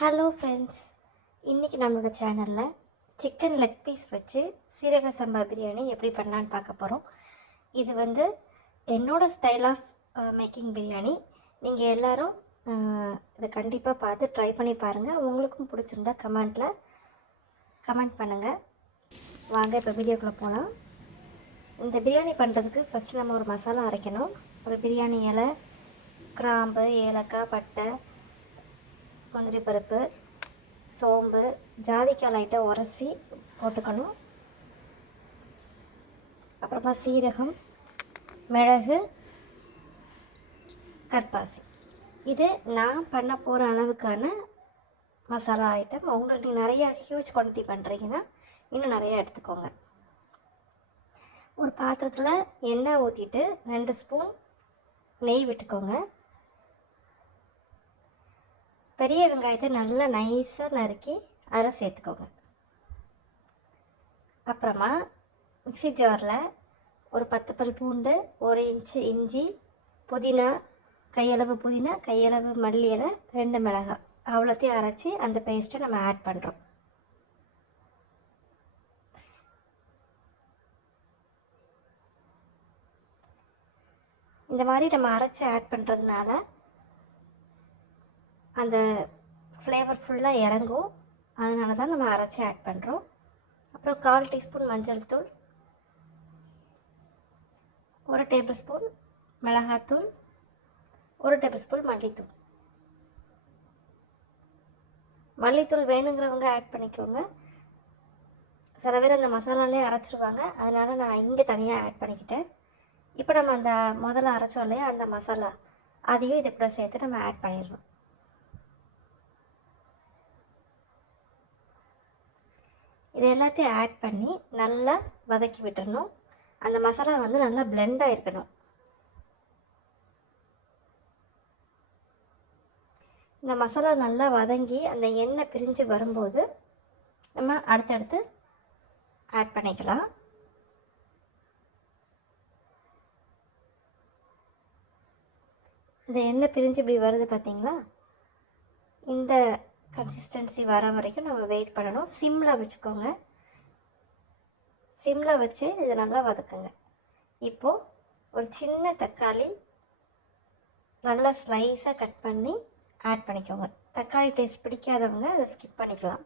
Hello friends, இன்றைக்கி நம்மளோட சேனலில் சிக்கன் லெக் பீஸ் வச்சு சீரக சம்பா பிரியாணி எப்படி பண்ணலான்னு பார்க்க போகிறோம். இது வந்து என்னோடய ஸ்டைல் ஆஃப் மேக்கிங் பிரியாணி. நீங்கள் எல்லோரும் இதை கண்டிப்பாக பார்த்து ட்ரை பண்ணி பாருங்கள். உங்களுக்கும் பிடிச்சிருந்தா கமெண்ட் பண்ணுங்கள். வாங்க இப்போ வீடியோக்குள்ளே போகலாம். இந்த பிரியாணி பண்ணுறதுக்கு ஃபஸ்ட்டு நம்ம ஒரு மசாலா அரைக்கணும். ஒரு பிரியாணி இலை, கிராம்பு, ஏலக்காய், பட்டை, முந்திரி பருப்பு, சோம்பு, ஜாதிக்காய் லைட்டாக உரசி போட்டுக்கணும். அப்புறமா சீரகம், மிளகு, கற்பாசி. இது நான் பண்ண போகிற அளவுக்கான மசாலா ஐட்டம். உங்களுக்கு நிறையா ஹியூஜ் குவான்டிட்டி பண்ணுறீங்கன்னா இன்னும் நிறையா எடுத்துக்கோங்க. ஒரு பாத்திரத்தில் எண்ணெய் ஊற்றிட்டு 2 ஸ்பூன் நெய் விட்டுக்கோங்க. பெரிய வெங்காயத்தை நல்லா நைஸாக நறுக்கி அதில் சேர்த்துக்கோங்க. அப்புறமா மிக்ஸி ஜாரில் ஒரு 10 பல் பூண்டு, 1 இன்ச்சு இஞ்சி, புதினா, கையளவு புதினா, கையளவு மல்லி இலை, 2 மிளகாய், அவ்வளோத்தையும் அரைச்சி அந்த பேஸ்ட்டை நம்ம ஆட் பண்ணுறோம். இந்த மாதிரி நம்ம அரைச்சி ஆட் பண்ணுறதுனால அந்த ஃப்ளேவர் ஃபுல்லாக இறங்கும். அதனால தான் நம்ம அரைச்சி ஆட் பண்ணுறோம். அப்புறம் 1/4 டீஸ்பூன் மஞ்சள் தூள், 1 டேபிள் ஸ்பூன் மிளகாத்தூள், 1 டேபிள் ஸ்பூன் மல்லித்தூள். மல்லித்தூள் வேணுங்கிறவங்க ஆட் பண்ணிக்கோங்க. சில பேர் அந்த மசாலாலே அரைச்சிருவாங்க, அதனால் நான் இங்கே தனியாக ஆட் பண்ணிக்கிட்டேன். இப்போ நம்ம அந்த முதல்ல அரைச்சோம் இல்லையா, அந்த மசாலா அதையும் இது கூட சேர்த்து நம்ம ஆட் பண்ணிடணும். இது எல்லாத்தையும் ஆட் பண்ணி நல்லா வதக்கி விட்டுறணும். அந்த மசாலா வந்து நல்லா பிளெண்ட் ஆகிருக்கணும். இந்த மசாலா நல்லா வதங்கி அந்த எண்ணெய் பிரிஞ்சு வரும்போது நம்ம அடுத்தடுத்து ஆட் பண்ணிக்கலாம். இந்த எண்ணெய் பிரிஞ்சு இப்படி வருது பார்த்தீங்களா? இந்த கன்சிஸ்டன்சி வர வரைக்கும் நம்ம வெயிட் பண்ணணும். சிம்மில் வச்சுக்கோங்க. சிம்மில் வச்சு இதை நல்லா வதக்குங்க. இப்போது ஒரு சின்ன தக்காளி நல்லா ஸ்லைஸாக கட் பண்ணி ஆட் பண்ணிக்கோங்க. தக்காளி டேஸ்ட் பிடிக்காதவங்க அதை ஸ்கிப் பண்ணிக்கலாம்.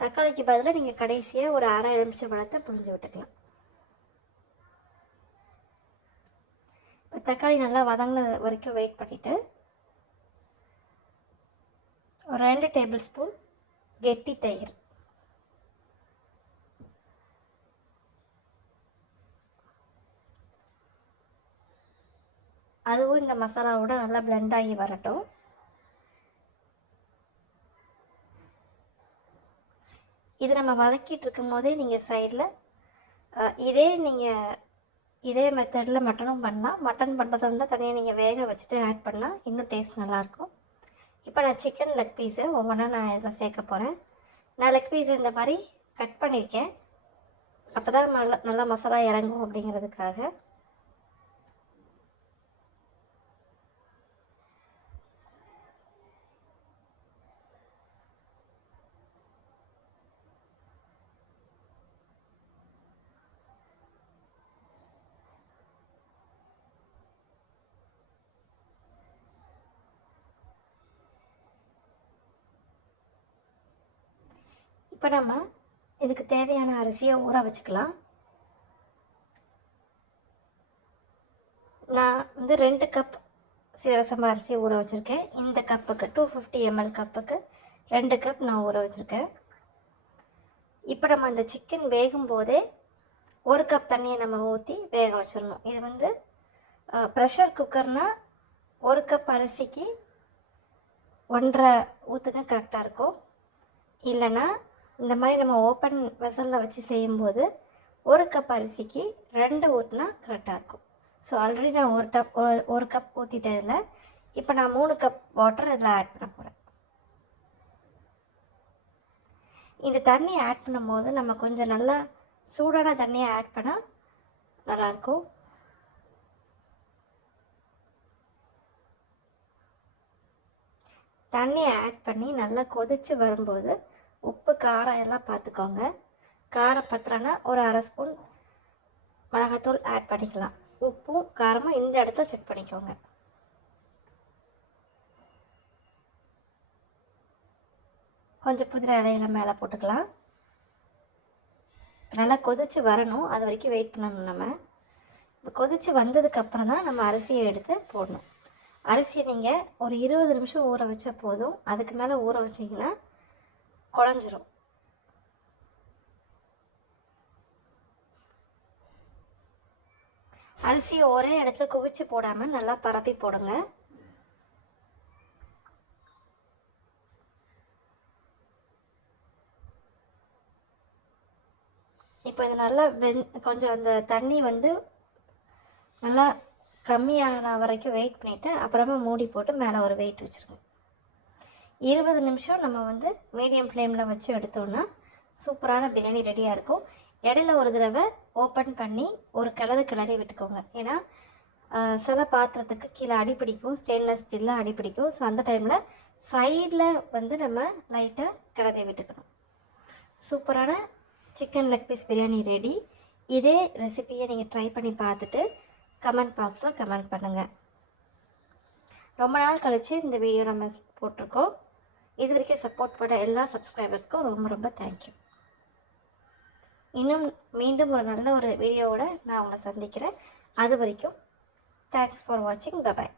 தக்காளிக்கு பதிலாக நீங்கள் கடைசியாக ஒரு அரை எலுமிச்சை பழத்தை புழிஞ்சு விட்டுக்கலாம். இப்போ தக்காளி நல்லா வதங்கின வரைக்கும் வெயிட் பண்ணிவிட்டு ஒரு 2 டேபிள் ஸ்பூன் கெட்டி தயிர், அதுவும் இந்த மசாலாவோட நல்லா பிளெண்ட் ஆகி வரட்டும். இது நம்ம வதக்கிட்டு இருக்கும் போதே நீங்கள் சைடில் இதே மெத்தடில் மட்டனும் பண்ணலாம். மட்டன் பண்ணுறதா இருந்தால் தனியாக நீங்கள் வேக வச்சுட்டு ஆட் பண்ணால் இன்னும் டேஸ்ட் நல்லாயிருக்கும். இப்போ நான் சிக்கன் லெக் பீஸு ஒவ்வொன்றா நான் இதில் சேர்க்க போகிறேன். நான் லெக் பீஸு இந்த மாதிரி கட் பண்ணியிருக்கேன். அப்போ தான் நல்லா மசாலா இறங்கும் அப்படிங்கிறதுக்காக. இப்போ நம்ம இதுக்கு தேவையான அரிசியை ஊற வச்சுக்கலாம். நான் வந்து 2 கப் சீரக சம்பா அரிசியை ஊற வச்சுருக்கேன். இந்த கப்புக்கு 250 ml கப்புக்கு 2 கப் நான் ஊற வச்சுருக்கேன். இப்போ நம்ம அந்த சிக்கன் வேகும் போதே 1 கப் தண்ணியை நம்ம ஊற்றி வேக வச்சிடணும். இது வந்து ப்ரெஷர் குக்கர்னால் 1 கப் அரிசிக்கு 1.5 ஊற்றுங்க கரெக்டாக இருக்கும். இல்லைன்னா இந்த மாதிரி நம்ம ஓப்பன் வெசலில் வச்சு செய்யும்போது 1 கப் அரிசிக்கு 2 ஊற்றினா கரெக்டாக இருக்கும். ஸோ ஆல்ரெடி நான் ஒரு கப் ஊற்றிட்டேன் இதில். இப்போ நான் 3 கப் வாட்டர் இதில் ஆட் பண்ண போகிறேன். இந்த தண்ணி ஆட் பண்ணும்போது நம்ம கொஞ்சம் நல்லா சூடான தண்ணியை ஆட் பண்ணால் நல்லாயிருக்கும். தண்ணியை ஆட் பண்ணி நல்லா கொதித்து வரும்போது உப்பு காரம் எல்லாம் பார்த்துக்கோங்க. காரம் பத்தலைன்னா ஒரு அரை ஸ்பூன் மிளகாத்தூள் ஆட் பண்ணிக்கலாம். உப்பும் காரமும் இந்த இடத்துல செக் பண்ணிக்கோங்க. கொஞ்சம் புதினா இலையில மேலே போட்டுக்கலாம். நல்லா கொதித்து வரணும், அது வரைக்கும் வெயிட் பண்ணணும். நம்ம இப்போ கொதித்து வந்ததுக்கப்புறம் தான் நம்ம அரிசியை எடுத்து போடணும். அரிசியை நீங்கள் ஒரு 20 நிமிஷம் ஊற வச்சா போதும். அதுக்கு மேலே ஊற வச்சிங்கன்னா குழஞ்சிரும். அரிசியை ஒரே இடத்துல குவிச்சு போடாமல் நல்லா பரப்பி போடுங்க. இப்போ இது நல்லா கொஞ்சம் அந்த தண்ணி வந்து நல்லா கம்மியான வரைக்கும் வெயிட் பண்ணிவிட்டு அப்புறமா மூடி போட்டு மேலே ஒரு வெயிட் வச்சுருங்க. 20 நிமிஷம் நம்ம வந்து மீடியம் ஃப்ளேமில் வச்சு எடுத்தோன்னா சூப்பரான பிரியாணி ரெடியாக இருக்கும். இடையில ஒரு தடவை ஓப்பன் பண்ணி ஒரு கிளறி விட்டுக்கோங்க. ஏன்னா சில பாத்திரத்துக்கு கீழே அடிப்பிடிக்கும், ஸ்டெயின்லெஸ் ஸ்டீலில் அடிப்பிடிக்கும். ஸோ அந்த டைமில் சைடில் வந்து நம்ம லைட்டாக கிளறி விட்டுக்கணும். சூப்பரான chicken leg piece biryani ready. இதே ரெசிபியை நீங்கள் ட்ரை பண்ணி பார்த்துட்டு கமெண்ட் பாக்ஸில் கமெண்ட் பண்ணுங்கள். ரொம்ப நாள் கழித்து இந்த வீடியோ நம்ம போட்டிருக்கோம். இது வரைக்கும் சப்போர்ட் பண்ண எல்லா சப்ஸ்கிரைபர்ஸ்க்கும் ரொம்ப ரொம்ப தேங்க்யூ. இன்னும் மீண்டும் ஒரு நல்ல ஒரு வீடியோவோட நான் உங்களை சந்திக்கிறேன். அது வரைக்கும் தேங்க்ஸ் ஃபார் வாட்சிங். பை.